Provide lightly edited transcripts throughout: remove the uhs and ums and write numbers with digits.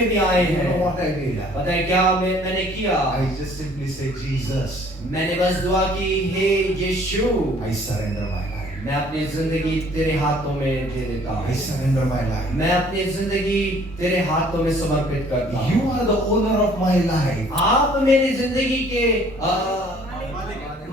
भी आए You know हैं। what I did? पता है क्या मैंने किया? I just simply said, Jesus, मैंने बस दुआ की, हे यीशु, I surrender my life. मैं अपनी जिंदगी तेरे हाथों में दे देता I हूँ। surrender my life. मैं अपनी जिंदगी तेरे हाथों में समर्पित करता हूँ। You are the owner of my life. आप मेरी जिंदगी के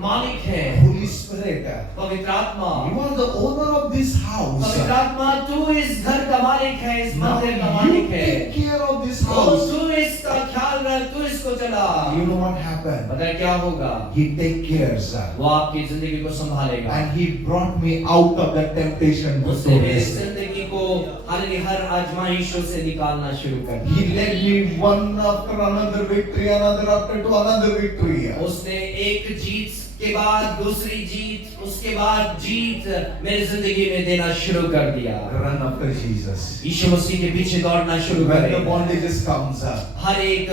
मालिक हैं। Holy Spirit, पवित्र आत्मा, you are the owner of this house. पवित्र आत्मा, तू इस घर का मालिक है, इस Now मंदिर का you मालिक है। take care of this और house. तू इसका ख्याल रख, तू इसको चला। You know what happened? पता है क्या होगा? He take care, sir. वो आपकी जिंदगी को संभालेगा। And he brought me out of that temptation to उसने मेरी this. जिंदगी को हर आजमाइशों से निकालना शुरू कर दिया। He led me one after another victory, another after to another victory. उसने एक जीत के बाद दूसरी जीत, उसके बाद जीत मेरी जिंदगी में देना शुरू कर दिया। Run after Jesus. यीशु मसीह के पीछे दौड़ना शुरू When the करें। bondages comes up. हर एक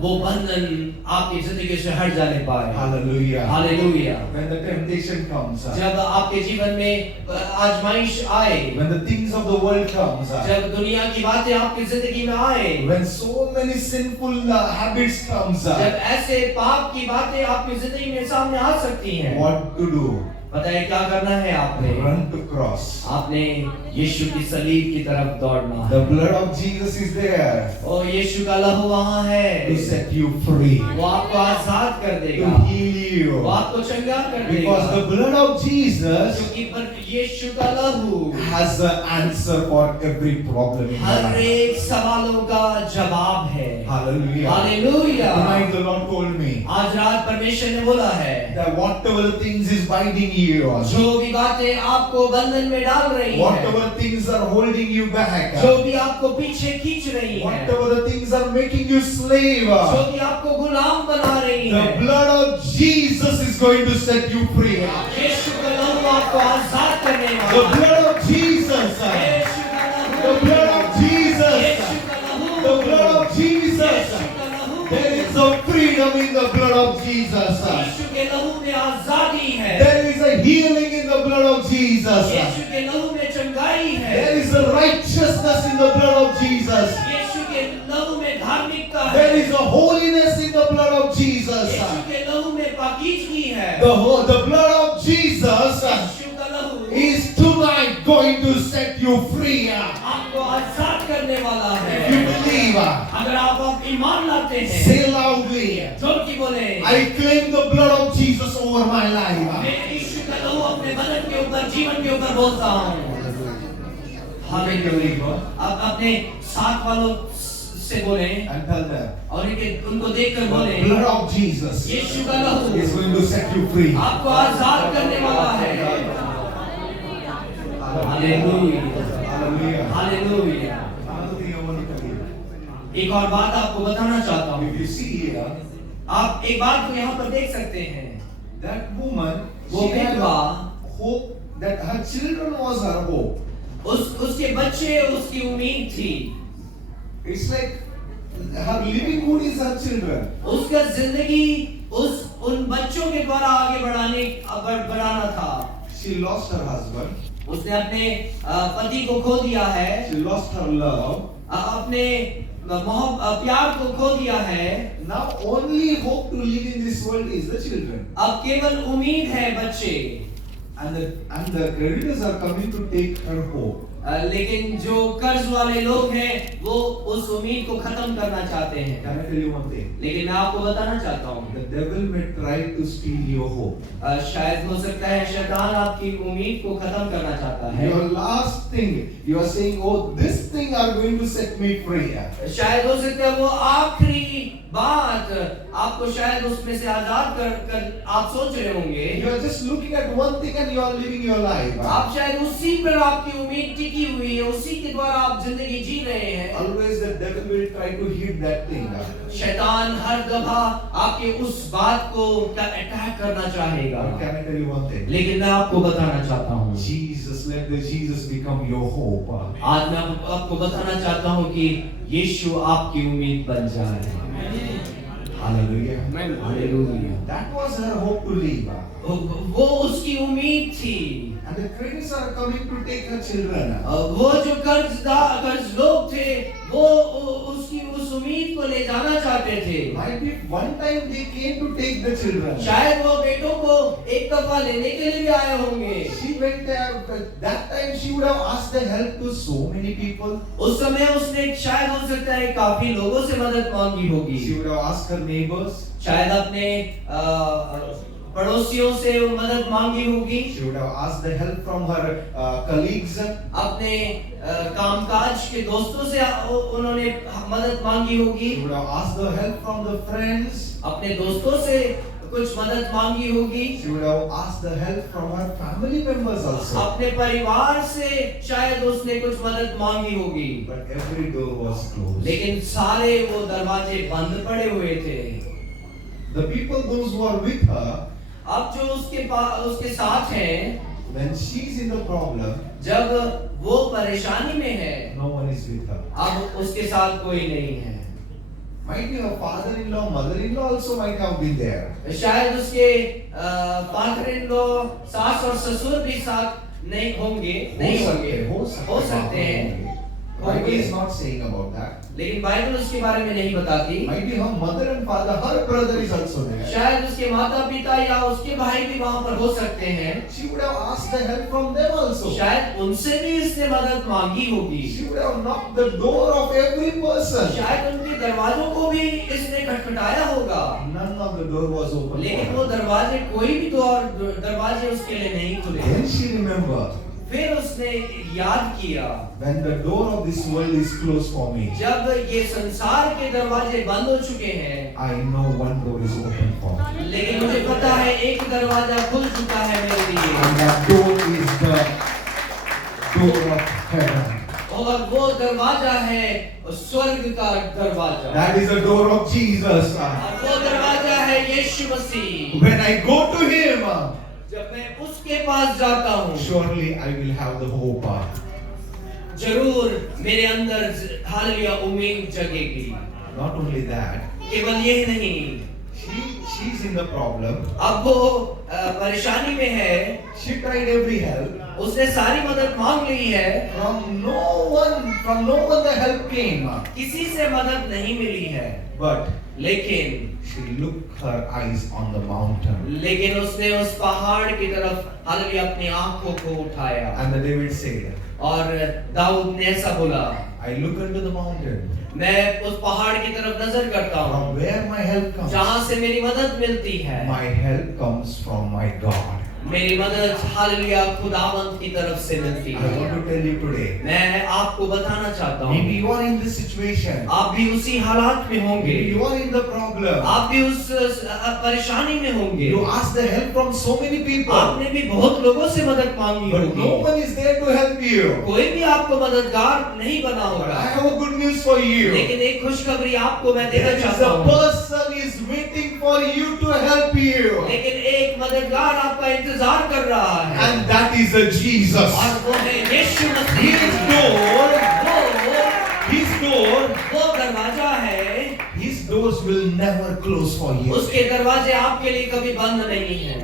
वो बंधन आपकी जिंदगी से हट जाने पाए। Hallelujah. Hallelujah. When the temptation comes up. जब आपके जीवन में आजमाइश आए, When the things of the world comes up. जब दुनिया की बातें आपकी जिंदगी में आए, When so many sinful habits comes जब up. ऐसे पाप की बातें आपकी जिंदगी में सामने आ सकती हैं, What to do? पता है क्या करना है आपने? Run to cross. आपने यीशु की सलीब की तरफ दौड़ना है। The blood of Jesus is there और यीशु का लहू वहाँ है to set you free, वो आपको आजाद कर देगा, to heal you. वो आपको चंगा कर Because देगा, the blood of Jesus क्योंकि पर यीशु का लहू has the answer for every problem in your her life. एक सवालों का जवाब है। Hallelujah. Hallelujah. Tonight the Lord told me आज रात परमेश्वर ने बोला है, that whatever things is binding you, जो भी बातें आपको बंधन में डाल रही हैं, whatever things are holding you back, जो भी आपको पीछे खींच रही हैं, whatever the things are making you slave, जो भी आपको गुलाम बना रही the हैं, blood of Jesus is going to set you free. यीशु का लहू आपको आजाद करने The वाला है। blood of Jesus. यीशु का लहू, The blood of Jesus. यीशु का लहू, The blood of Jesus. यीशु का लहू, There is a freedom in the blood of Jesus. यीशु के लहू में आजादी है, There is a healing in the blood of Jesus. यीशु के लहू में चंगाई है, There is a righteousness in the blood of Jesus. यीशु के लहू में धार्मिकता है, There is a holiness in the blood of Jesus. यीशु के लहू में पाकीज़गी है। The blood of Jesus यीशु का लहू is tonight going to set you free. आपको आजाद करने वाला है। If you believe, अगर आप ईमान लाते हैं, say loudly, जोर की बोले, I claim the blood of Jesus over my life. मैं यीशु का लहू अपने बदन के ऊपर, जीवन के ऊपर बोलता हूँ। हालेलुया। अब अपने साथ वालों से बोले And tell them, और उनको देखकर बोले, the blood of Jesus यीशु का लहू is going to set you free. आपको आजाद करने वाला है। Hallelujah, Hallelujah. Hallelujah. Another thing I want to tell you. एक और बात आपको बताना चाहता हूँ। If you see here, आप एक बात को यहाँ पर देख सकते हैं, that woman, वो she had विधवा, a hope that her children was her hope. उसके बच्चे उसकी उम्मीद थी। It's like her livelihood is her children. उसका जिंदगी उन बच्चों के द्वारा आगे बढ़ाना था। She lost her husband. उसने अपने पति को खो दिया है, She lost her love. अपने प्यार को खो दिया है। Now only hope to live in this world is the children. अब केवल उम्मीद है बच्चे, And the creditors are coming to take her hope. लेकिन जो कर्ज वाले लोग हैं वो उस उम्मीद को खत्म करना चाहते हैं। Can I tell you one thing? लेकिन मैं आपको बताना चाहता हूँ, The devil may try to steal your hope. शायद हो सकता है शैतान आपकी उम्मीद को खत्म करना चाहता है। Your last thing, you are saying, oh, this thing are going to set me free. शायद हो सकता है वो आखिरी बात आपको शायद उसमें से आजाद कर आप सोच रहे होंगे। You are just looking at one thing and you are living your life. आप शायद उसी पर आपकी उम्मीद टिकी हुई है, उसी के द्वारा आप जिंदगी जी रहे हैं। Always the devil will try to hit that thing. शैतान हर दफा आपके उस बात को अटैक करना चाहेगा। But can I tell you one thing? लेकिन मैं आपको बताना चाहता हूँ, Jesus, let the Jesus become your hope. आज मैं आपको बताना चाहता हूँ कि यीशु आपकी उम्मीद बन जाए। Hallelujah. Hallelujah. That was her hope to live. वो उसकी उम्मीद थी। And the creditors are coming to take her children. वो जो कर्ज लोग थे वो उसकी उस उम्मीद को ले जाना चाहते थे। Might be one time they came to take the children. शायद वो बेटों को एक दफा लेने के लिए भी आए होंगे। She went there, but that time she would have asked the help to so many people. उस समय उसने शायद हो सकता है काफी लोगों से मदद मांगी होगी। She would have asked her neighbors. शायद अपने पड़ोसियों से वो मदद मांगी होगी। She would have asked the help from her colleagues. अपने कामकाज के दोस्तों से उन्होंने मदद मांगी होगी। She would have asked the help from the friends. अपने दोस्तों से कुछ मदद मांगी होगी। She would have asked the help from her family members also. अपने परिवार से शायद उसने कुछ मदद मांगी होगी। But every door was closed. लेकिन सारे वो दरवाजे बंद पड़े हुए थे। The people, those who are with her, अब जो उसके साथ हैं, when she's in the problem, जब वो परेशानी में है, no one is with her. अब उसके साथ कोई नहीं है। Might be her father-in-law, mother-in-law also might have been there. शायद उसके फादर इन लॉ, सास और ससुर भी साथ नहीं होंगे, हो सकते हैं। Bible is not saying about that. लेकिन बाइबल उसके बारे में नहीं बताती। Might be her mother and father, her brother is also there. शायद उसके माता पिता या उसके भाई भी वहाँ पर हो सकते हैं। She would have asked the help from them also. शायद उनसे भी इसने मदद मांगी होगी। She would have knocked the door of every person. शायद उनके दरवाजों को भी इसने खटखटाया होगा। None of the door was open. लेकिन वो दरवाजे कोई भी दरवाजे उसके लिए नहीं खुले। Then she remembered. फिर उसने याद किया, when the door of this world is closed for me, जब ये संसार के दरवाजे बंद हो चुके हैं, I know one door is open for me. लेकिन मुझे पता है एक दरवाजा खुल चुका है मेरे लिए। And that door is the door of heaven. और वो दरवाजा है स्वर्ग का दरवाजा। That is the door of Jesus. और वो दरवाजा है यीशु मसीह। When I go to Him, जब मैं उसके पास जाता हूँ, surely I will have the hope. जरूर मेरे अंदर हालेलुया उम्मीद जगेगी। Not only that, केवल यही नहीं, she's in the problem. अब वो परेशानी में है। She tried every help. उसने सारी मदद मांग ली है। From no one the help came. किसी से मदद नहीं मिली है। But लेकिन she looked her eyes on the mountain. लेकिन उसने उस पहाड़ की तरफ हालेलुया अपनी आंखों को उठाया। And the David said, और दाऊद ने ऐसा बोला, I look into the mountain. मैं उस पहाड़ की तरफ नजर करता हूँ, From where my help comes. जहाँ से मेरी मदद मिलती है। My help comes from my God. मेरी मदद हालेलुया खुदावंत की तरफ से मिलती I है। want to tell you today. मैं आपको बताना चाहता हूँ, Maybe you are in this situation. आप भी उसी हालात में होंगे। Maybe you are in the problem. आप भी उस परेशानी में होंगे। You ask the help from so many people. आपने भी बहुत लोगों से मदद मांगी But no होगी। one is there to help you. कोई भी आपको मददगार नहीं बना But होगा। I have a good news for you. लेकिन एक खुशखबरी आपको मैं There देना is चाहता a हूँ। person is waiting for you to help you. लेकिन एक मददगार आपका इंतजार कर रहा है। And that is a Jesus. और वो है यीशु His मसीह। door, वो दरवाजा है। His doors will never close for you. उसके दरवाजे आपके लिए कभी बंद नहीं है।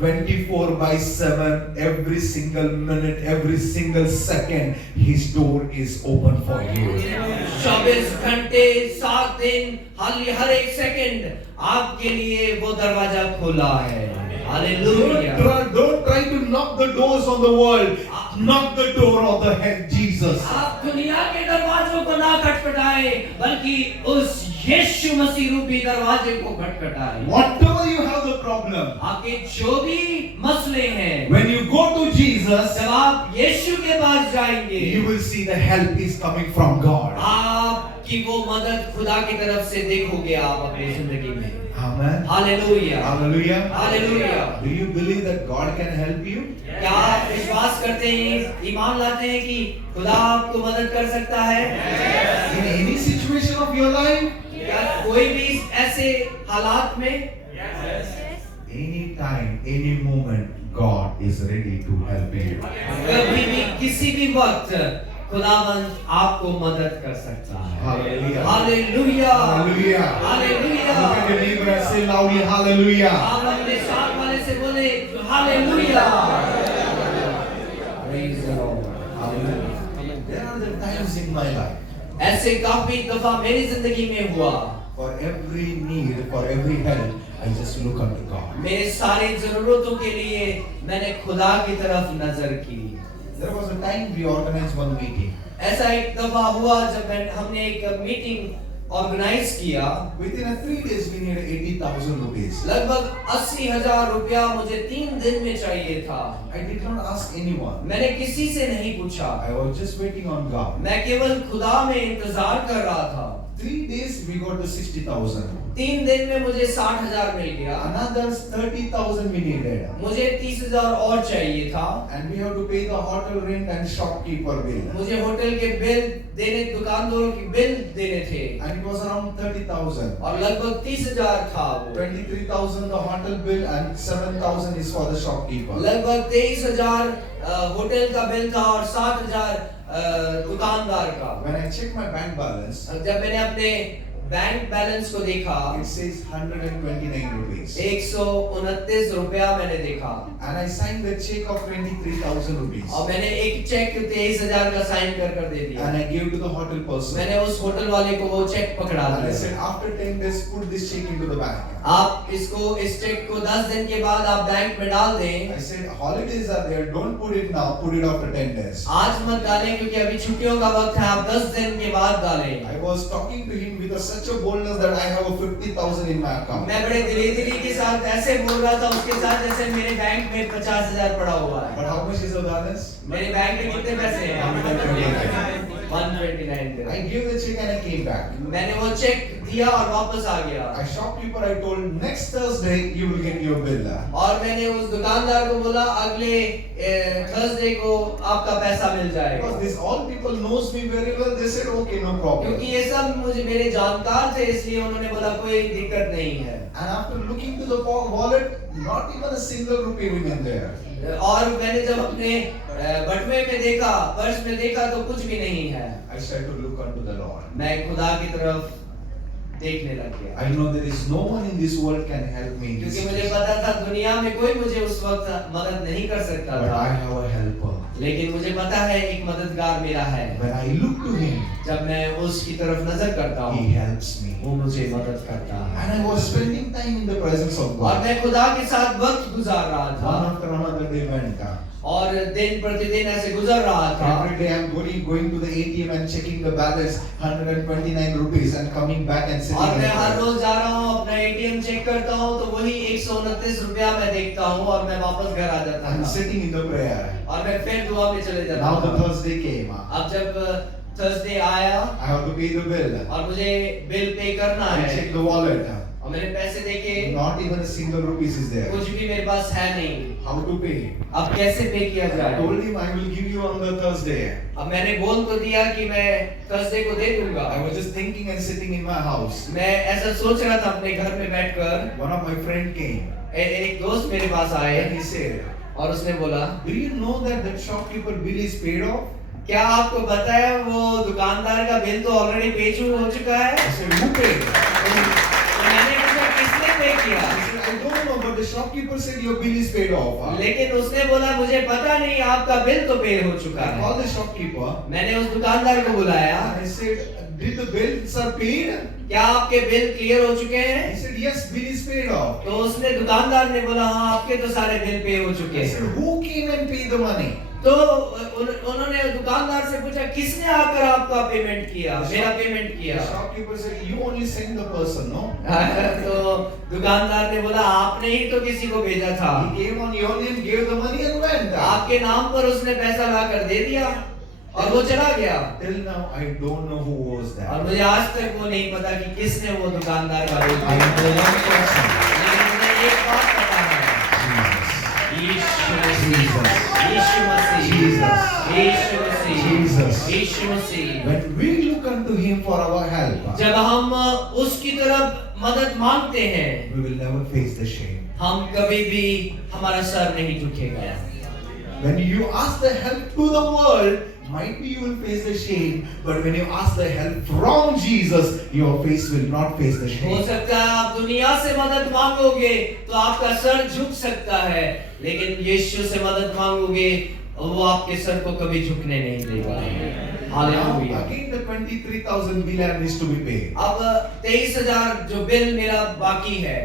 24/7, every single minute, every single second, His door is open for you. 24 घंटे 7 दिन हर एक सेकंड आपके लिए वो दरवाजा खुला है। Hallelujah. Don't try to knock the doors on the world. Knock the door of the head Jesus. आप दुनिया के दरवाजों को ना खटखटाएं, बल्कि उस यीशु मसीह रूपी दरवाजे को खटखटाएं। Whatever you have the problem, आपके जो भी मसले हैं, when you go to Jesus, जब आप यीशु के पास जाएंगे, you will see the help is coming from God. आपकी वो मदद खुदा की तरफ से देखोगे आप अपनी जिंदगी में। Amen. Hallelujah. Hallelujah. Hallelujah. Do you believe that God can help you? क्या आप विश्वास करते हैं, ईमान लाते हैं कि खुदा आपको मदद कर सकता है? In any situation of your life? क्या कोई भी ऐसे हालात में? Any time, any moment, God is ready to help you. कभी भी किसी भी वक्त खुदावंद आपको मदद कर सकता है। Hallelujah. Hallelujah. Hallelujah. Hallelujah. Look at your neighbor and say loudly, Hallelujah. आप अपने साथ वाले से बोले hallelujah. Praise the Lord. Hallelujah. There are the times in my life. ऐसे काफी दफा मेरी जिंदगी में हुआ। For every need, for every help, I just look unto God. मेरे सारी जरूरतों के लिए मैंने खुदा की तरफ नजर की। There was a time we organized one meeting. ऐसा एक दफा हुआ जब हमने एक मीटिंग ऑर्गेनाइज किया। Within 3 days, we needed 80,000 rupees. लगभग 80,000 रुपया मुझे 3 दिन में चाहिए था। I did not ask anyone. मैंने किसी से नहीं पूछा, I was just waiting on God. मैं केवल खुदा में इंतजार कर रहा था। 3 days, we got to 60,000. 3 दिन में मुझे 60,000 मिल गया। Another 30,000 we needed. मुझे 30,000 और चाहिए था। And we have to pay the hotel rent and shopkeeper bill. मुझे होटल के बिल देने, दुकानदारों की बिल देने थे। And it was around 30,000. और लगभग 30,000 था वो। 23,000 the hotel bill and 7,000 is for the shopkeeper. लगभग 23,000 होटल का बिल था और 7,000 दुकानदार का। When I checked my bank balance, जब मैंने अपने बैंक बैलेंस को देखा, it says 129 rupees. 129 रुपया मैंने देखा। And I signed the check of 23,000 rupees. और मैंने एक चेक 23,000 का साइन कर दे दिया। And I gave to the hotel person. मैंने उस होटल वाले को वो चेक पकड़ा And I दिया। said, after 10 days, put this check into the bank. आप इस चेक को 10 दिन के बाद आप बैंक में डाल दें। I said, holidays are there, don't put it now, put it after 10 days. आज मत डालें क्योंकि अभी छुट्टियों का वक्त है, आप 10 दिन के बाद डालें। I was talking to him with such a boldness that I have a 50,000 in my account. मैं बड़े दिलेरी के साथ ऐसे बोल रहा था उसके साथ जैसे मेरे बैंक में 50,000 पड़ा हुआ है। But how much is the balance? मेरे बैंक में कितने पैसे हैं? 129 I gave the check and I came back. मैंने वो चेक दिया और वापस आ गया। A shopkeeper, I told, next Thursday you will get your bill. और मैंने उस दुकानदार को बोला अगले थर्सडे को आपका पैसा मिल जाएगा। Because this all people knows me very well. They said, okay, no problem. क्योंकि ये सब मुझे मेरे जानकार थे इसलिए उन्होंने बोला कोई दिक्कत नहीं है। And after looking to the wallet, not even a single rupee remained there. और मैंने जब अपने बटुए में देखा, पर्स में देखा तो कुछ भी नहीं है। I started to look unto the Lord. मैं खुदा की तरफ देखने लग गया। I know there is no one in this world can help me in this क्योंकि मुझे case. पता था दुनिया में कोई मुझे उस वक्त मदद नहीं कर सकता But था। I have a helper. लेकिन मुझे पता है एक मददगार मेरा है। When I look to him, जब मैं उसकी तरफ नजर करता हूँ, he helps me. वो मुझे मदद करता है। And I was spending time in the presence of और God. मैं खुदा के साथ वक्त गुजार रहा One था after another day went. और दिन प्रतिदिन ऐसे गुजर रहा था। Every day I'm going to the ATM and checking the balance, 129 rupees, and coming back and sitting. और in मैं the हर prayer. रोज जा रहा हूँ, अपना एटीएम चेक करता हूँ तो वही 129 रुपया मैं देखता हूँ और मैं वापस घर आ जाता I'm था sitting in the prayer. और मैं फिर दुआ में चले जाता Now the था। Thursday came. अब जब थर्सडे आया I have to pay the bill. और मुझे बिल पे करना I है check the wallet. और मेरे पैसे देखे Not even a single rupees is there. कुछ भी मेरे पास है नहीं। How to pay? अब कैसे पे किया I जाए? told him I will give you on the Thursday. अब मैंने बोल तो दिया कि मैं थर्सडे को दे दूंगा। I was just thinking and sitting in my house. मैं ऐसा सोच रहा था अपने घर में बैठकर। One of my friend came एक दोस्त मेरे पास आए and he said, और उसने बोला "Do you know that that shopkeeper bill is paid off?" क्या आपको पता है वो दुकानदार का बिल तो ऑलरेडी पे हो चुका है? I said, "Who paid?" तो मैंने पूछा किसने पे किया? He said, "I don't know, but the shopkeeper said your bill is paid off." लेकिन उसने बोला मुझे पता नहीं आपका बिल तो पे हो चुका I है। called the shopkeeper मैंने उस दुकानदार को बुलाया। and I said, "Did the bills are paid?" क्या आपके बिल क्लियर हो चुके हैं? He said, "Yes, bill is paid off." तो उसने दुकानदार ने बोला हाँ आपके तो सारे बिल पे हो चुके I हैं। said, "Who came and paid the money?" तो उन्होंने दुकानदार से पूछा किसने आकर आपका पेमेंट किया, मेरा पेमेंट The किया? shopkeeper said, "You only send the person, no?" तो दुकानदार ने बोला आपने ही तो किसी को भेजा था। He came on your name, gave the money and went. आपके नाम पर उसने पैसा लाकर दे दिया और वो चला गया। Till now, I don't know who was that. और मुझे आज तक वो नहीं पता कि किसने वो दुकानदार का bill I know one person. लेकिन मुझे एक बात पता है, यीशु Jesus. Yeshu Masih, Jesus. Yeshu Masih, Jesus. Yeshu Masih. When we look unto Him for our help, जब हम उसकी तरफ मदद मांगते हैं, we will never face the shame. हम कभी भी हमारा सर नहीं झुकेगा। When you ask the help to the world, might be you will face the shame, but when you ask the help from Jesus, your face will not face the हो shame. सकता है आप दुनिया से मदद मांगोगे तो आपका सर झुक सकता है, लेकिन यीशु से मदद मांगोगे वो आपके सर को कभी झुकने नहीं देगा। Hallelujah. again the 23,000 bill needs to be paid. अब 23,000 जो बिल मेरा बाकी है,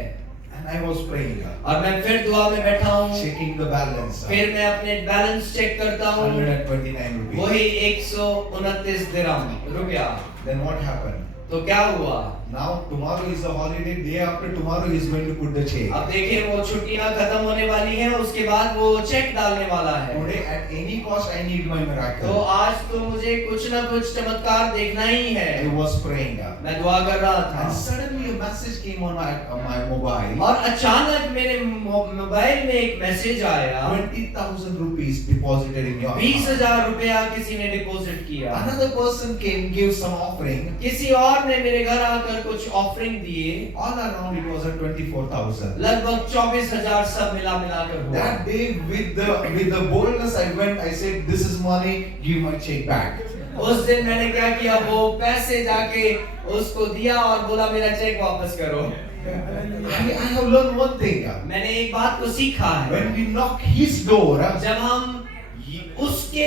And I was praying, और मैं फिर दुआ में बैठा हूँ। checking the balance. फिर मैं अपने बैलेंस चेक करता हूँ, 129 rupees. वही 129 दिरहम रुपया। Then what happened? तो क्या हुआ? Now tomorrow is a holiday. Day after tomorrow he is going to put the check. अब देखिए वो छुट्टियां खत्म होने वाली हैं, उसके बाद वो चेक डालने वाला है। Today at any cost I need my तो miracle. आज तो मुझे कुछ ना कुछ चमत्कार देखना ही है। I was praying. मैं दुआ कर रहा And था, suddenly a message came on my mobile. और अचानक मेरे मोबाइल में एक मैसेज आया, 20,000 rupees deposited in your account. 20,000 रुपया किसी ने डिपॉजिट किया। Another person came, gave some offering. किसी और ने मेरे घर आकर कुछ ऑफरिंग दिए। All around it was at 24,000. लगभग 24,000 सब मिला कर हुआ। That day with the boldness I went, I said, this is money, give my check back. उस दिन मैंने क्या किया, वो पैसे जाके उसको दिया और बोला मेरा चेक वापस करो। I have learned one thing. मैंने एक बात को सीखा है, When we knock his door, जब हम उसके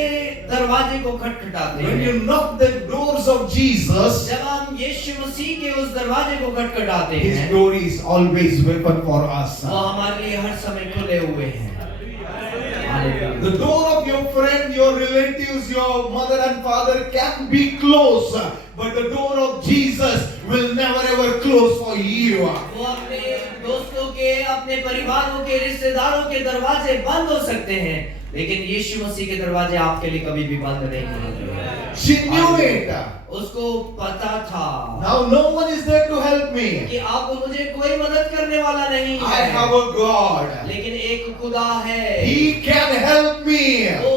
दरवाजे को खटखटाते when हैं, you knock the doors of Jesus, जब हम यीशु मसीह के उस दरवाजे को खटखटाते his हैं, door is always open for us. वो हमारे लिए हर समय खुले हुए हैं। The door of your friend, your relatives, your mother and father can be closed, but the door of Jesus will never ever close for you. वो अपने दोस्तों के, अपने परिवारों के, रिश्तेदारों के दरवाजे बंद हो सकते हैं, लेकिन यीशु मसीह के दरवाजे आपके लिए कभी भी बंद नहीं होंगे। She knew it. उसको पता था Now no one is there to help me. कि आप मुझे कोई मदद करने वाला नहीं I है, have a God. लेकिन एक खुदा है, He can help me. वो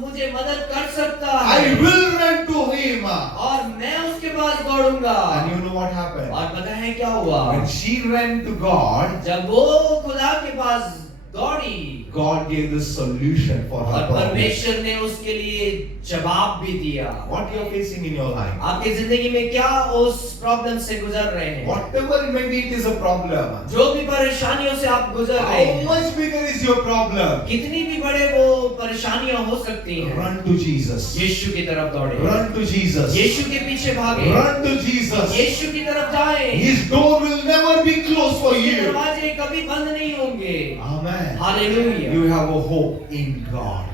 मुझे मदद कर सकता है, I will run to him. और मैं उसके पास दौड़ूंगा। And you know what happened? और पता है क्या हुआ? When she ran to God, जब वो खुदा के पास दौड़ी, God gave the solution for her और problem. परमेश्वर ने उसके लिए जवाब भी दिया। What you are facing in your life, आपकी जिंदगी में क्या उस प्रॉब्लम से गुजर रहे हैं, whatever maybe it is a problem, जो भी परेशानियों से आप गुजर रहे how हैं, much bigger is your problem? कितनी भी बड़े वो परेशानियां हो सकती हैं, Run to Jesus. यीशु की तरफ दौड़े, Run to Jesus. यीशु के पीछे भागे, Run to Jesus. यीशु की तरफ जाएं। His door will never be closed for उसके you. दरवाजे कभी बंद नहीं होंगे। Amen. Hallelujah. You have a hope in God.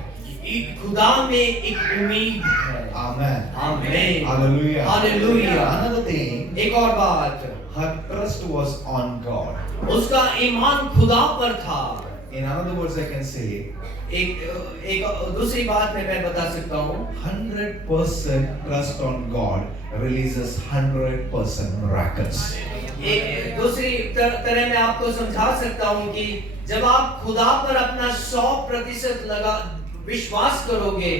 खुदा में एक उम्मीद है। Amen. आमीन। Hallelujah. हालेलुया। Another thing, एक और बात, her trust was on God. उसका ईमान खुदा पर था। In other words, I can say, एक दूसरी बात में मैं बता सकता हूँ, 100% trust on God releases 100% miracles. एक दूसरी तरह मैं आपको समझा सकता हूँ कि जब आप खुदा पर अपना 100% लगा विश्वास करोगे,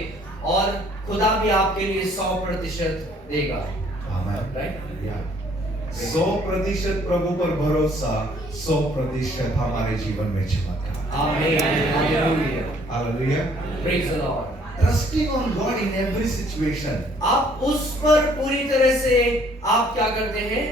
और खुदा भी आपके लिए 100% देगा। Amen. Right? Yeah. 100% प्रभु पर भरोसा, 100% हमारे जीवन में चमत्कार। आमीन। Hallelujah. Hallelujah. Praise the Lord। Trusting on God in every situation. आप उस पर पूरी तरह से आप क्या करते हैं?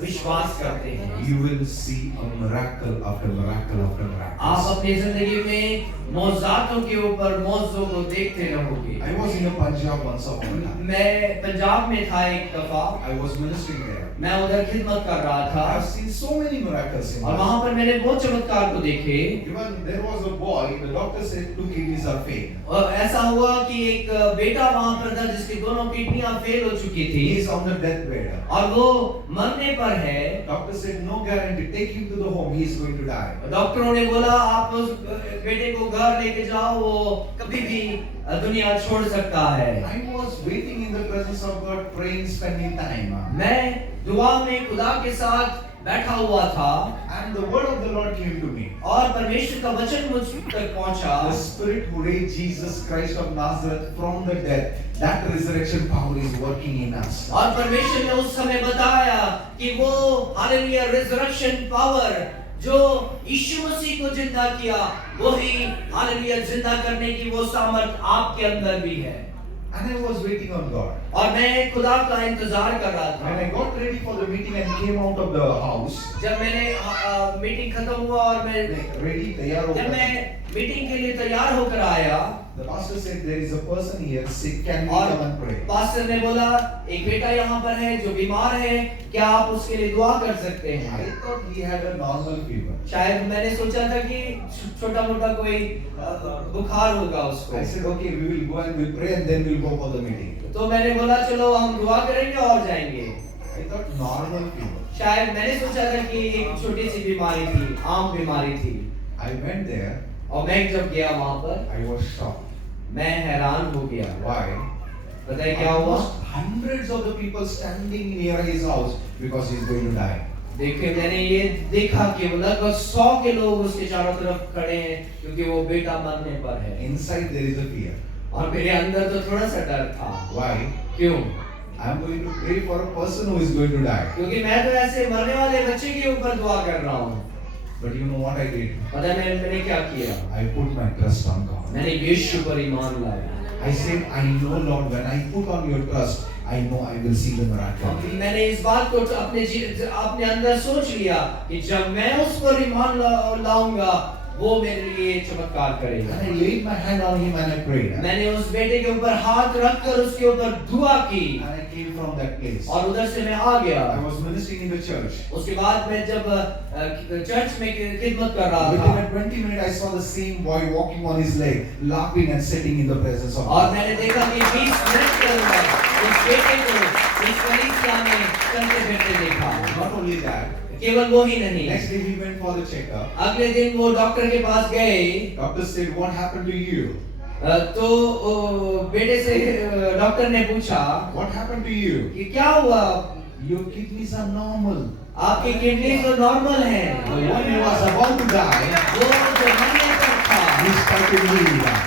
विश्वास करते हैं। You will see a miracle after miracle after miracle. आप अपनी जिंदगी में मौजूदों के ऊपर मौजूदों को देखते रहोगे। I was in a Punjab once upon a time. मैं पंजाब में था एक दफा, I was ministering there. मैं उधर खिदमत कर रहा I था, have seen so many miracles in और life. वहां पर मैंने बहुत चमत्कार को देखे। Even there was a boy, the doctor said 2 kidneys are failed. और ऐसा हुआ कि एक बेटा वहां पर था जिसकी दोनों किडनियां फेल हो चुकी थी, He is on the deathbed. और वो मरने पर है। Doctor said no guarantee. Take him to the home. He is going to die. डॉक्टरों ने बोला आप उस बेटे को घर लेके जाओ, वो कभी भी दुनिया छोड़ सकता है। I was waiting in the presence of God, praying, spending time. मैं दुआ में खुदा के साथ बैठा हुआ था, And the word of the Lord came to me. और परमेश्वर का वचन मुझ तक पहुंचा। The Spirit who raised Jesus Christ of Nazareth from the dead, that resurrection power is working in us. और परमेश्वर ने उस समय बताया कि वो हालेलुया रिजरेक्शन पावर जो यीशु मसीह को जिंदा किया, वही हालेलुया जिंदा करने की वो सामर्थ आपके अंदर भी है। And I was waiting on God. और मैं खुदा का इंतजार कर रहा When था। I got ready for the meeting and came out of the house, जब मैंने मीटिंग खत्म हुआ और मैं ready, तैयार जब होकर मैं मीटिंग के लिए तैयार होकर आया the pastor said, there is a person here sick, can we और come and pray? पास्टर ने बोला एक बेटा यहाँ पर है जो बीमार है, क्या आप उसके लिए दुआ कर सकते I हैं? thought he had a normal fever. शायद मैंने सोचा था कि छोटा मोटा कोई बुखार होगा I उसको। said, okay, we will go and we'll pray and then we'll go for the meeting. तो मैंने बोला चलो हम दुआ करेंगे और जाएंगे। I thought normal fever. शायद मैंने सोचा था कि एक छोटी सी बीमारी थी, आम बीमारी थी। I went there, और मैं जब गया वहाँ पर I was shocked. मैं हैरान हो गया। Why? पता है क्या हुआ? Almost hundreds of the people standing near his house because he's going to die. देखिए मैंने ये देखा कि लगभग 100 के लोग उसके चारों तरफ खड़े हैं क्योंकि वो बेटा मरने पर है। Inside there is a fear. और मेरे अंदर तो थोड़ा सा डर था। Why? क्यों? I am going to pray for a person who is going to die. क्योंकि मैं तो ऐसे मरने वाले बच्चे के ऊपर दुआ कर रहा हूँ। But you know what I did? पता है मैंने क्या किया? I put my trust on God. मैंने यीशु पर ईमान लाया। I said, I know Lord, when I put on your trust, I know I will see the miracle. मैंने इस बात को अपने अंदर सोच लिया कि जब मैं उस पर ईमान लाऊंगा वो मेरे लिए चमत्कार करेगा। And I laid my hand on him and I prayed. मैंने उस बेटे के ऊपर हाथ रखकर उसके ऊपर दुआ की And I came from that place. और उधर से मैं आ गया। I was ministering in the church. उसके बाद मैं जब चर्च में खिदमत कर रहा Within था a 20 minutes, I saw the same boy walking on his leg, laughing and sitting in the presence of और God. मैंने देखा कि 20 मिनट के अंदर उस बेटे को इस कलीसिया में चलते फिरते देखा। Not only that, केवल वो ही नहीं, next day we went for the checkup. अगले दिन वो डॉक्टर के पास गए Doctor said, what happened to you? तो बेटे से डॉक्टर ने पूछा What happened to you? कि क्या हुआ? Your kidneys are normal. आपकी किडनी तो नॉर्मल है। The one who was about to die, वो जो मरने पर था he started living now.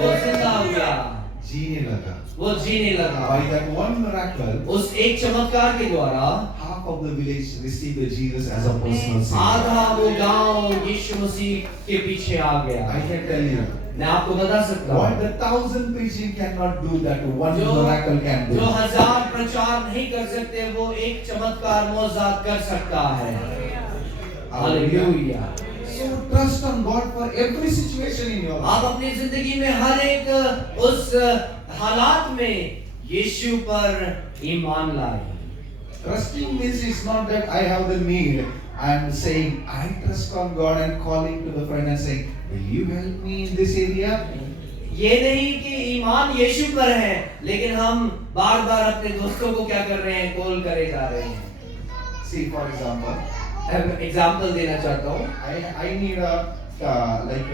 वो जिंदा हो गया, जीने लगा. वो जीने लगा। By that one miracle, उस एक चमत्कार के द्वारा half of the village received Jesus as a personal savior. आधा वो गांव यीशु मसीह के पीछे आ गया। I can tell you, मैं आपको बता सकता what हूँ the 1,000 preaching cannot do, that one जो miracle can do. 1000 प्रचार नहीं कर सकते वो एक चमत्कार मौजूद कर सकता है। Hallelujah. So trust on God for every situation in your आप life. अपनी जिंदगी में हर एक उस हालात में यीशु पर ईमान लाए। Trusting means it's not that I have the need. I'm saying I trust on God and calling to the friend and saying, will you help me in this area? ये नहीं कि ईमान यीशु पर है लेकिन हम बार बार अपने दोस्तों को क्या कर रहे हैं, कॉल करे जा रहे हैं। See, for example, एग्जाम्पल देना चाहता हूँ। I need like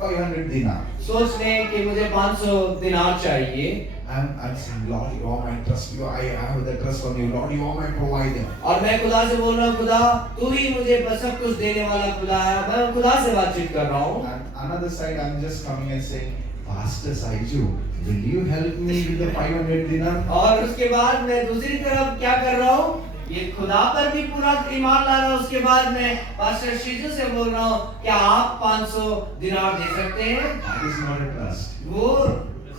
500 dinar. सोच लें कि मुझे 500 दिनार चाहिए I'm saying, Lord, you are my trust. I have the trust on you. Lord, you are my provider. और मैं खुदा से बोल रहा हूँ, खुदा तू ही मुझे सब कुछ देने वाला खुदा है। मैं खुदा से बातचीत कर रहा हूँ। And another side, I'm just coming and saying, Pastor Saiju, will you help me with the 500 dinar? और उसके बाद मैं दूसरी तरफ क्या कर रहा हूँ, ये खुदा पर भी पूरा ईमान ला रहा हूँ। उसके बाद मैं पास्टर शीजू से बोल रहा हूँ, क्या आप 500 दिनार दे सकते हैं? That is not a trust. वो